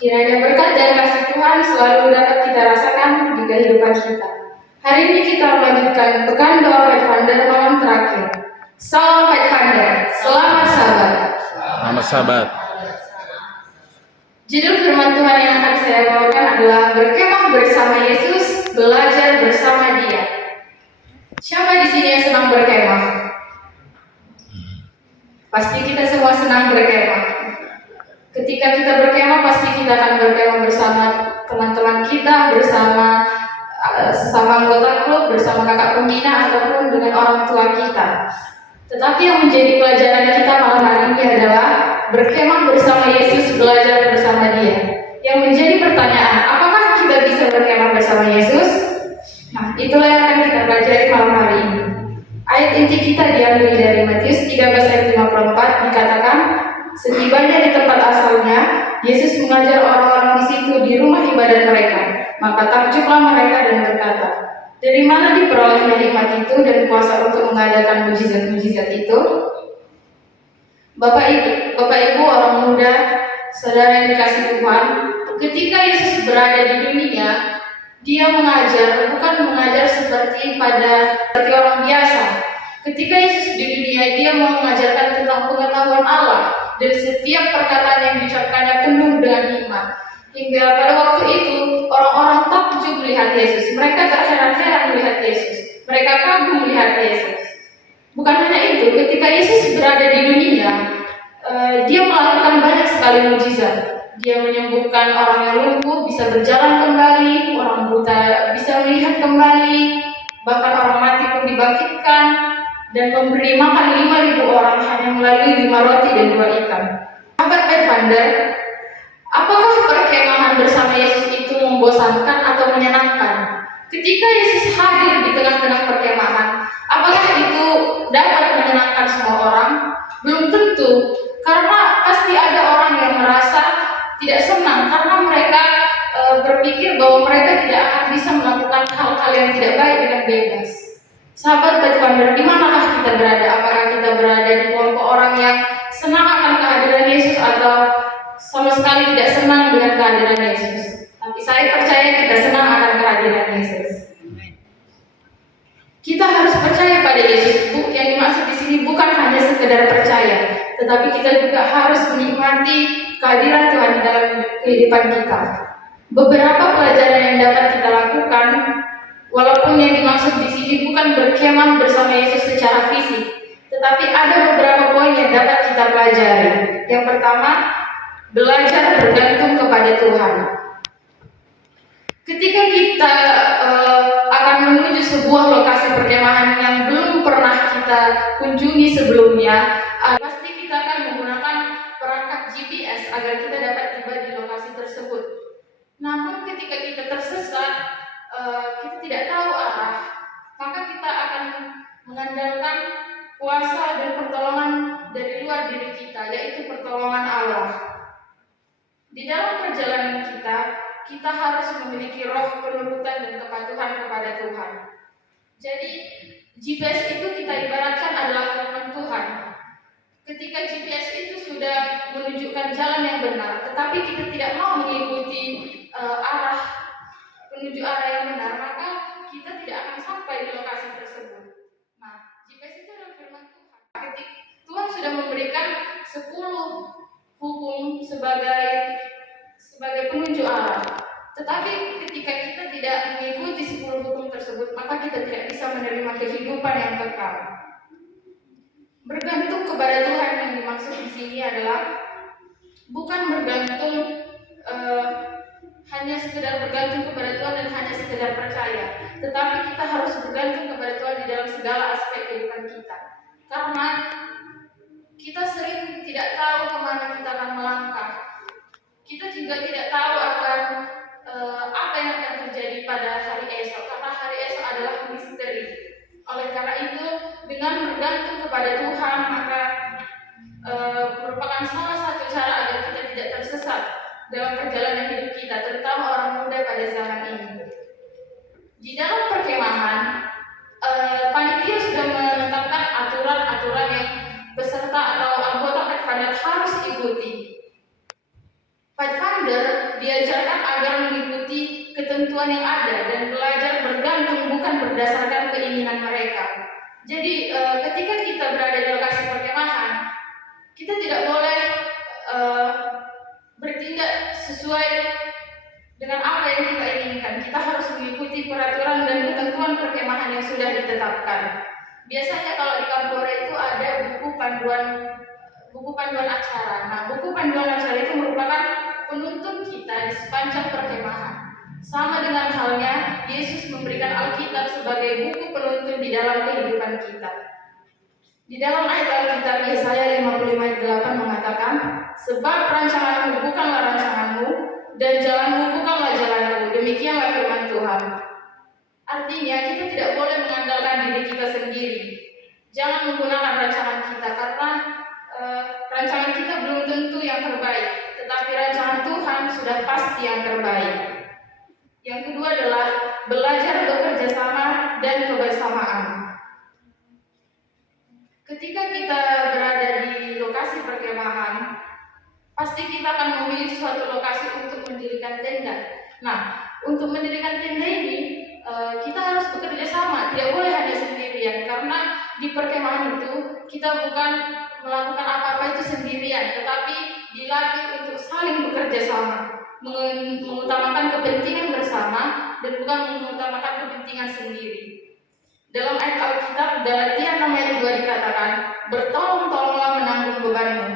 Kiranya berkat dan kasih Tuhan selalu dapat kita rasakan di kehidupan kita. Hari ini kita melanjutkan pekan doa Pathfinder malam terakhir. Salam Pathfinder, selamat sabat. Selamat sabat. Judul firman Tuhan yang akan saya bawakan adalah berkemah bersama Yesus, belajar bersama Dia. Siapa di sini yang senang berkemah? Pasti kita semua senang berkemah. Ketika kita berkemah, pasti kita akan berkemah bersama teman-teman kita, bersama sesama anggota klub, bersama kakak pembina, ataupun dengan orang tua kita. Tetapi yang menjadi pelajaran kita malam hari ini adalah berkemah bersama Yesus, belajar bersama Dia. Yang menjadi pertanyaan, apakah kita bisa berkemah bersama Yesus? Nah, itulah yang akan kita pelajari malam hari ini. Ayat inti kita diambil dari Matius 13 ayat 54, dikatakan, setibanya di tempat asalnya, Yesus mengajar orang-orang di situ di rumah ibadat mereka. Maka takjublah mereka dan berkata, dari mana diperolehnya hikmat itu dan kuasa untuk mengadakan mujizat-mujizat itu? Bapak Ibu, orang muda, saudara yang dikasihi Tuhan, ketika Yesus berada di dunia, Dia mengajar, bukan mengajar seperti orang biasa. Ketika Yesus di dunia, Dia mau mengajarkan tentang pengetahuan Allah, dan setiap perkataan yang diucapkannya penuh dengan hikmat. Hingga pada waktu itu, orang-orang takjub melihat Yesus. Mereka terheran-heran melihat Yesus. Mereka kagum melihat Yesus. Bukan hanya itu, ketika Yesus berada di dunia, Dia melakukan banyak sekali mujizat. Dia menyembuhkan orang yang lumpuh bisa berjalan kembali, orang buta bisa melihat kembali, bahkan orang mati pun dibangkitkan, dan memberi makan 5.000 orang hanya melalui 5 roti dan 2 ikan. Sahabat Pathfinder, apakah perkemahan bersama Yesus itu membosankan atau menyenangkan? Ketika Yesus hadir di tengah-tengah perkemahan, apakah itu dapat menyenangkan semua orang? Belum tentu, karena pasti ada orang yang merasa tidak senang karena mereka berpikir bahwa mereka tidak akan bisa melakukan hal-hal yang tidak baik dengan bebas. Sahabat Pathfinder, di manakah kita berada? Apakah kita berada di kelompok orang yang senang akan kehadiran Yesus atau sama sekali tidak senang dengan kehadiran Yesus? Tapi saya percaya kita senang akan kehadiran Yesus. Kita harus percaya pada Yesus. Yang dimaksud di sini bukan hanya sekedar percaya, tetapi kita juga harus menikmati kehadiran Tuhan di dalam kehidupan kita. Beberapa pelajaran yang dapat kita lakukan, walaupun yang dimaksud di sini bukan berkemah bersama Yesus secara fisik, tetapi ada beberapa poin yang dapat kita pelajari. Yang pertama, belajar bergantung kepada Tuhan. Ketika kita akan menuju sebuah lokasi perkemahan yang belum pernah kita kunjungi sebelumnya, pasti kita akan menggunakan perangkat GPS agar kita dapat tiba di lokasi tersebut. Namun ketika kita tersesat, kita tidak tahu arah, maka kita akan mengandalkan kuasa dan pertolongan dari luar diri kita, yaitu pertolongan Allah. Di dalam perjalanan kita harus memiliki roh penurutan dan kepatuhan kepada Tuhan. Jadi GPS itu kita ibaratkan adalah firman Tuhan. Ketika GPS itu sudah menunjukkan jalan yang benar, tetapi kita tidak mau mengikuti menuju arah yang benar, maka kita tidak akan sampai di lokasi tersebut. Nah, GPS itu adalah firman Tuhan. Ketika Tuhan sudah memberikan 10 hukum sebagai penunjuk arah. Tetapi ketika kita tidak mengikuti 10 hukum tersebut, maka kita tidak bisa menerima kehidupan yang kekal. Bergantung kepada Tuhan yang dimaksud di sini adalah bukan bergantung hanya sekedar bergantung kepada Tuhan dan hanya sekedar percaya, tetapi kita harus bergantung kepada Tuhan di dalam segala aspek kehidupan kita. Karena kita sering tidak tahu kemana kita akan melangkah. Kita juga tidak tahu akan apa yang akan terjadi pada hari esok, karena hari esok adalah misteri. Oleh karena itu, dengan bergantung kepada Tuhan, maka merupakan salah satu cara agar kita tidak tersesat dalam perjalanan hidup kita, terutama orang muda pada zaman ini. Di dalam perkemahan, panitia sudah menetapkan aturan-aturan yang peserta atau anggota Pathfinder harus ikuti. Pathfinder diajarkan agar mengikuti ketentuan yang ada dan belajar bergantung bukan berdasarkan keinginan mereka. Jadi ketika kita berada di lokasi perkemahan, kita tidak boleh bertindak sesuai dengan apa yang kita inginkan. Kita harus mengikuti peraturan dan ketentuan perkemahan yang sudah ditetapkan. Biasanya kalau di Kampore itu ada buku panduan acara. Nah, buku panduan acara itu merupakan penuntun kita di sepanjang perkemahan. Sama dengan halnya Yesus memberikan Alkitab sebagai buku penuntun di dalam kehidupan kita. Di dalam ayat Alkitab Yesaya 55 ayat 8 mengatakan, sebab rancanganmu bukanlah rancanganmu, dan jalanmu bukanlah jalanku. Demikianlah firman Tuhan. Artinya kita tidak boleh mengandalkan diri kita sendiri. Jangan menggunakan rancangan kita, karena rancangan kita belum tentu yang terbaik, tetapi rancangan Tuhan sudah pasti yang terbaik. Yang kedua adalah belajar bekerja sama dan kebersamaan. Ketika kita berada di lokasi perkemahan, pasti kita akan memilih suatu lokasi untuk mendirikan tenda. Nah, untuk mendirikan tenda ini kita harus bekerja sama, tidak boleh hanya sendirian, karena di perkemahan itu kita bukan melakukan apa-apa itu sendirian, tetapi dilatih untuk saling bekerja sama, mengutamakan kepentingan bersama dan bukan mengutamakan kepentingan sendiri. Dalam ayat Alkitab Galatia 6 ayat 2 dikatakan, bertolong-tolonglah menanggung bebanmu.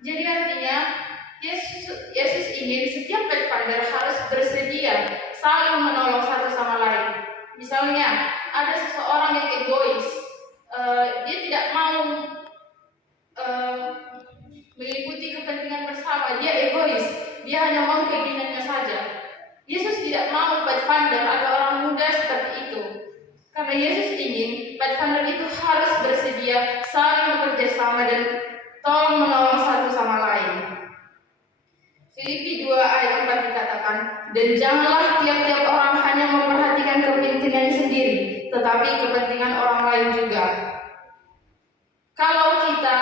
Jadi artinya Yesus ingin setiap pathfinder harus bersedia saling menolong satu sama lain. Misalnya ada seseorang yang egois, dia tidak mau mengikuti kepentingan bersama, dia egois, dia hanya mau keinginannya saja. Yesus tidak mau pathfinder atau orang muda seperti itu, karena Yesus ingin pathfinder itu harus bersedia saling bekerja sama dan tolong menolong satu sama lain. Filipi 2 ayat 4 dikatakan, dan janganlah tiap-tiap orang hanya memperhatikan kepentingan sendiri, tetapi kepentingan orang lain juga. Kalau kita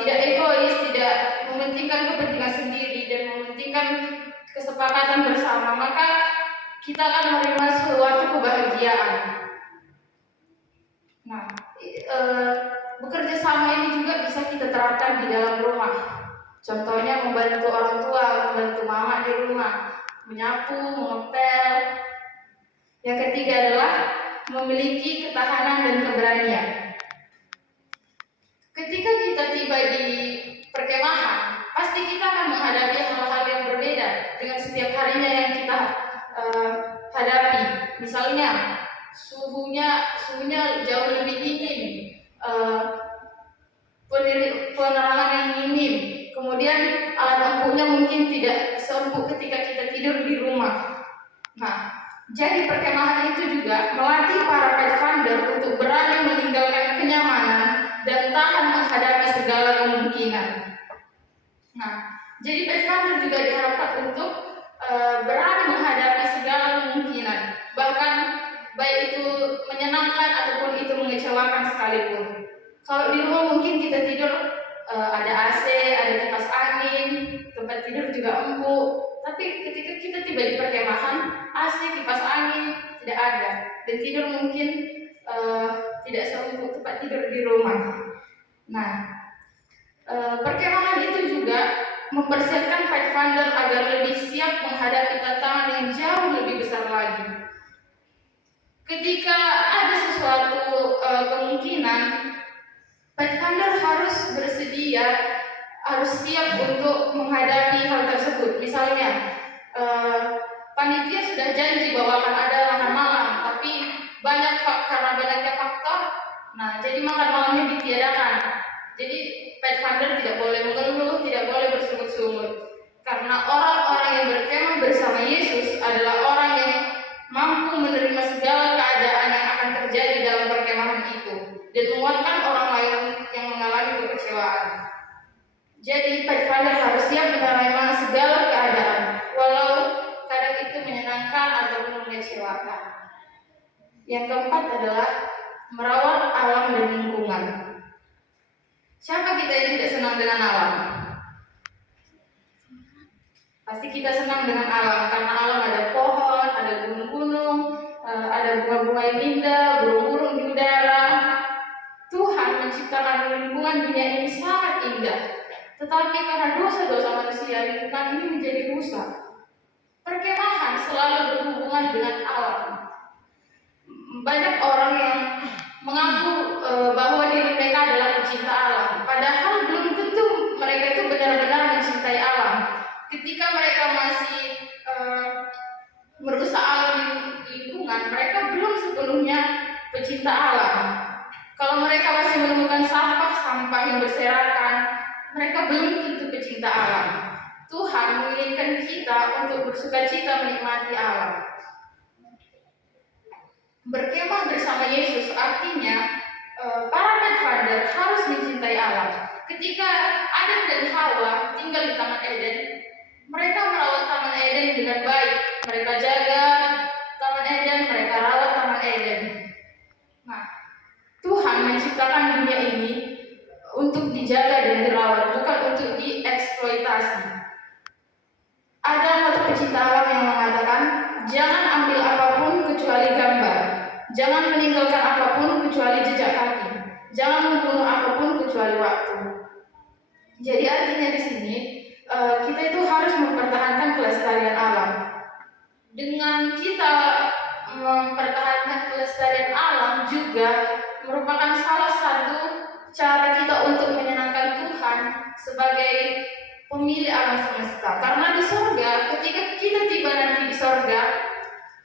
tidak egois, tidak mementingkan kepentingan sendiri dan mementingkan kesepakatan bersama, maka kita akan menerima suatu kebahagiaan. Nah, bekerja sama ini juga bisa kita terapkan di dalam rumah. Contohnya membantu orang tua, membantu mama di rumah, menyapu, mengepel. Yang ketiga adalah memiliki ketahanan dan keberanian. Ketika kita tiba di perkemahan, pasti kita akan menghadapi hal-hal yang berbeda dengan setiap harinya yang kita hadapi. Misalnya suhunya jauh lebih dingin, penerangan yang minim, kemudian alat empuknya mungkin tidak seempuk ketika kita tidur di rumah. Nah, jadi perkemahan itu juga melatih para pathfinder untuk berani meninggalkan kenyamanan dan tahan menghadapi segala kemungkinan. Nah, jadi pathfinder juga diharapkan untuk berani menghadapi segala kemungkinan, bahkan baik itu menyenangkan ataupun itu mengecewakan sekalipun. Kalau di rumah mungkin kita tidur ada AC, ada kipas angin, tempat tidur juga empuk. Tapi ketika kita tiba di perkemahan, AC, kipas angin tidak ada, dan tidur mungkin tidak seempuk tempat tidur di rumah. Nah, perkemahan itu juga mempersiapkan pathfinder agar lebih siap menghadapi tantangan yang jauh lebih besar lagi. Ketika ada sesuatu kemungkinan, pathfinder harus bersedia, harus siap untuk menghadapi hal tersebut. Misalnya, panitia sudah janji bahwa akan ada makan malam, tapi karena banyaknya faktor, nah jadi makan malamnya ditiadakan. Jadi pathfinder tidak boleh mengeluh, tidak boleh bersungut-sungut, karena orang-orang yang berkemah bersama Yesus adalah orang yang mampu menerima segala keadaan yang akan terjadi dalam perkemahan itu dan menguatkan orang lain yang mengalami kekecewaan. Jadi pathfinder harus siap menerima segala keadaan, walau kadang itu menyenangkan ataupun mengecewakan. Yang keempat adalah merawat alam dan lingkungan. Siapa kita yang tidak senang dengan alam? Pasti kita senang dengan alam, karena alam ada pohon, ada gunung-gunung, ada bunga-bunga yang indah, burung-burung di udara. Tuhan menciptakan lingkungan dunia ini sangat indah. Tetapi karena dosa-dosa manusia, lingkungan ini menjadi rusak. Perkemahan selalu berhubungan dengan alam. Banyak orang yang mengaku bahwa diri mereka adalah pecinta alam, padahal belum tentu mereka itu benar-benar mencintai alam. Ketika mereka masih merusak alam lingkungan, mereka belum sepenuhnya pecinta alam. Kalau mereka masih menemukan sampah yang berserakan, mereka belum tentu pecinta alam. Tuhan menginginkan kita untuk bersukacita menikmati alam. Berkemah bersama Yesus artinya para Pathfinder harus mencintai alam. Ketika Adam dan Hawa tinggal di Taman Eden, mereka merawat Taman Eden dengan baik. Mereka jaga Taman Eden, mereka rawat Taman Eden. Nah, Tuhan menciptakan dunia ini untuk dijaga dan dirawat, bukan untuk dieksploitasi. Ada satu pecinta alam yang mengatakan, jangan ambil apapun kecuali gambar, jangan meninggalkan apapun kecuali jejak kaki, jangan membunuh apapun kecuali waktu. Jadi artinya di sini kita itu harus mempertahankan kelestarian alam. Dengan kita mempertahankan kelestarian alam juga merupakan salah satu cara kita untuk menyenangkan Tuhan sebagai pemilik alam semesta. Karena di surga, ketika kita tiba nanti di surga,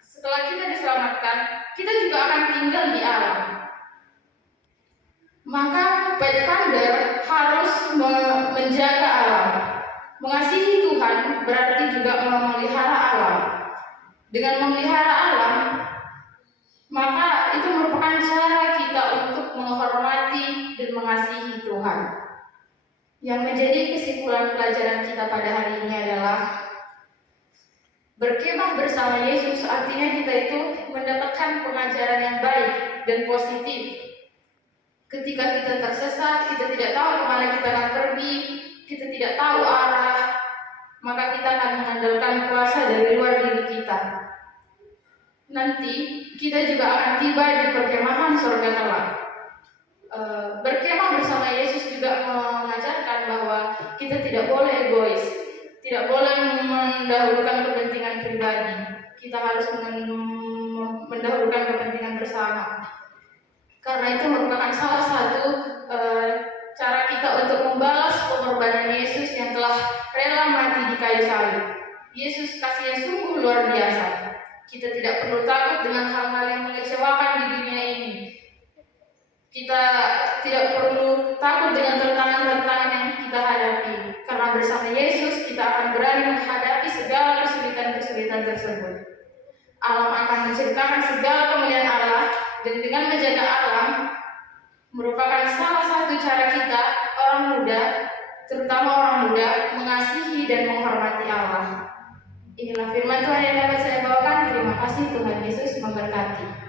setelah kita diselamatkan, kita juga akan tinggal di alam. Maka Pathfinder harus menjaga alam. Mengasihi Tuhan berarti juga memelihara alam. Dengan memelihara alam, maka itu merupakan cara kita untuk menghormati dan mengasihi Tuhan. Yang menjadi kesimpulan pelajaran kita pada hari ini adalah berkemah bersama Yesus artinya kita itu mendapatkan pengajaran yang baik dan positif. Ketika kita tersesat, kita tidak tahu kemana kita akan pergi, kita tidak tahu arah, maka kita akan mengandalkan kuasa dari luar diri kita. Nanti kita juga akan tiba di perkemahan surga kelak. Berkemah bersama Yesus juga mengajarkan bahwa kita tidak boleh egois, tidak boleh mendahulukan kepentingan pribadi. Kita harus mendahulukan kepentingan bersama. Karena itu merupakan salah satu cara kita untuk membalas pengorbanan Yesus yang telah rela mati di kayu salib. Yesus kasihnya sungguh luar biasa. Kita tidak perlu takut dengan hal-hal yang mengecewakan di dunia ini. Kita tidak perlu takut dengan tantangan-tantangan yang kita hadapi. Karena bersama Yesus kita akan berani menghadapi segala kesulitan-kesulitan tersebut. Alam akan menceritakan segala kemuliaan Allah, dan dengan menjaga alam merupakan salah satu cara kita, orang muda, terutama orang muda, mengasihi dan menghormati Allah. Inilah firman Tuhan yang dapat saya bawakan. Terima kasih, Tuhan Yesus memberkati.